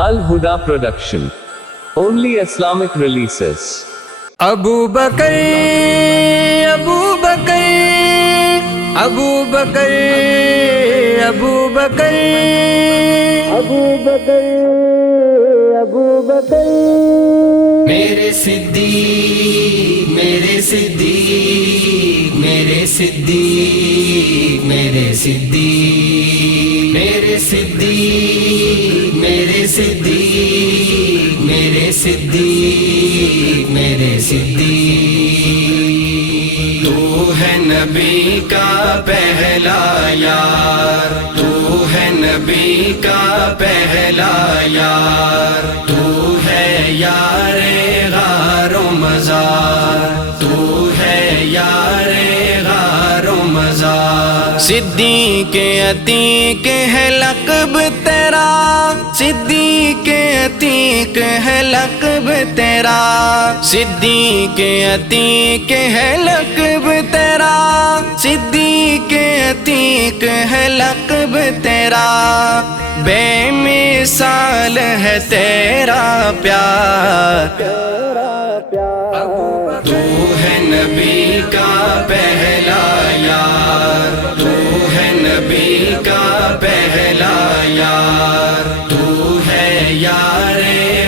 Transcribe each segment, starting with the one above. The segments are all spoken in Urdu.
Al Huda Production. Only Islamic releases. ابو بکر ابو بکر ابو بکر ابو بکر ابو بکر ابو بکر میرے صدیق میرے صدیق میرے صدیق میرے صدیق میرے صدیق میرے صدیق میرے صدیق میرے صدیق تو ہے نبی کا پہلا یار تو ہے نبی کا پہلا یار تو ہے یار غار و مزار تو ہے یار غار و مزار صدیق عتیق ہے لقب تیرا صدیق عتیق ہے لقب تیرا صدیق عتیق ہے لقب تیرا صدیق عتیق ہے لقب تیرا بے مثال ہے تیرا پیار تو ہے نبی کا پہلا یار تو ہے نبی کا پہلا یار تو ہے یار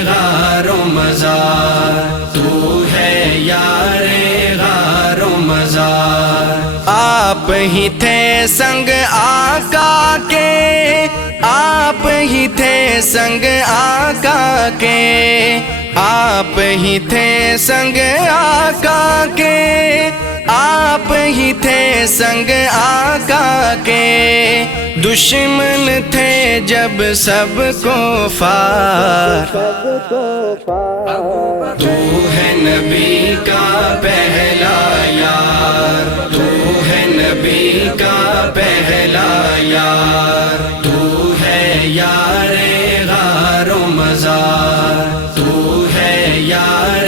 غار و مزار تو ہے یار غار و مزار آپ ہی تھے سنگ آقا کے آپ ہی تھے سنگ آقا کے آپ ہی تھے سنگ آقا کے آپ ہی تھے سنگ آقا کے دشمن تھے جب سب کو فار تو ہے نبی کا پہلا یار تو ہے نبی کا پہلا یار تو ہے یار غار و مزار تو ہے یار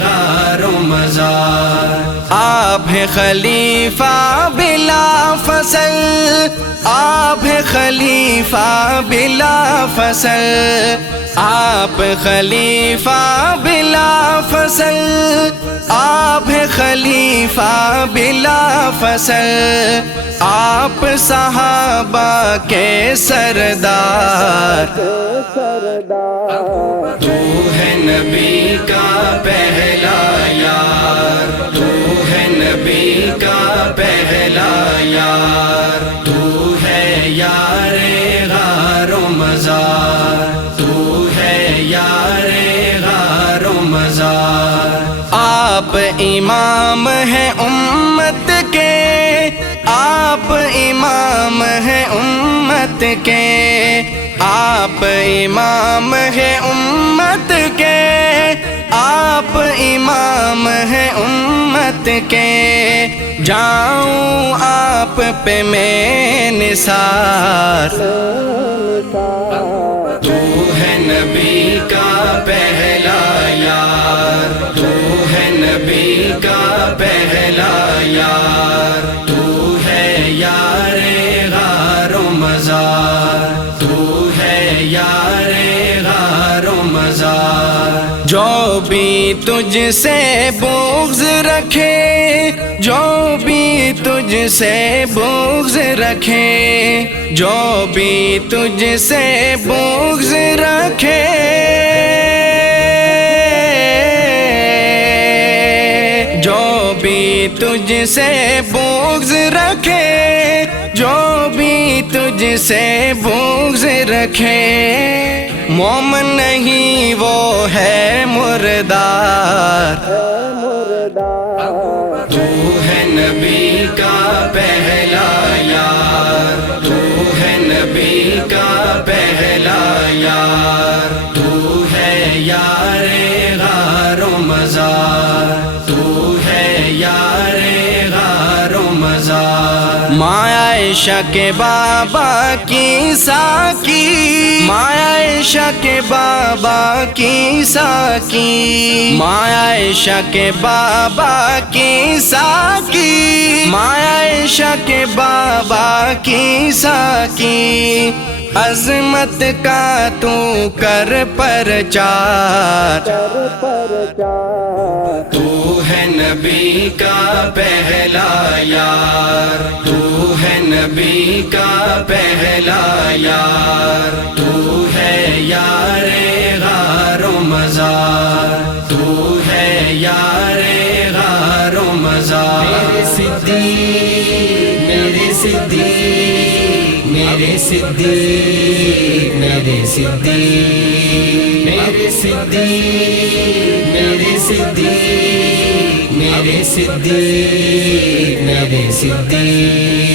غار و مزار آپ ہے خلیفہ بلا فصل آپ ہے خلیفہ بلا فصل آپ خلیفہ بلا فصل آپ ہے خلیفہ بلا فصل آپ صحابہ کے سردار تو ہے نبی کا پہلا یار تو ہے نبی کا پہلا یار تو ہے یار غار و مزار تو ہے یار غار و مزار آپ امام ہیں امت کے آپ امام ہیں امت کے آپ امام ہیں امت کے آپ امام ہیں امت کے جاؤں آپ پہ میں نثار تو ہے نبی کا پہلا یار تو ہے نبی کا پہلا یار تو ہے یار غار و مزار تو ہے یار غار و مزار جو بھی تجھ سے بغض رکھے جو بھی تجھ سے بغض رکھے جو بھی تجھ سے بغض رکھے جو بھی تجھ سے بغض رکھے جو بھی تجھ سے بغض رکھے مومن نہیں وہ ہے مردار تو ہے نبی کا پہلا یار تو ہے نبی کا پہلا یار تو ہے یار غار و مزار تو ہے یار غار و مزار ماں عائشہ کے بابا کی ساکی ماں عائشہ کے بابا کی ساکی ماں عائشہ کے بابا کی ساکی ماں عائشہ کے بابا کی ساکی عظمت کا تو کر پرچار، تو ہے نبی کا پہلا یار، تو ہے نبی کا پہلا یار، تو ہے یار غار و مزار، تو ہے یار غار و مزار۔ میرے صدیق، میرے صدیق، میرے صدیق، میرے صدیق، میرے صدیق، میرے صدیق، میرے صدیق، میرے صدیق۔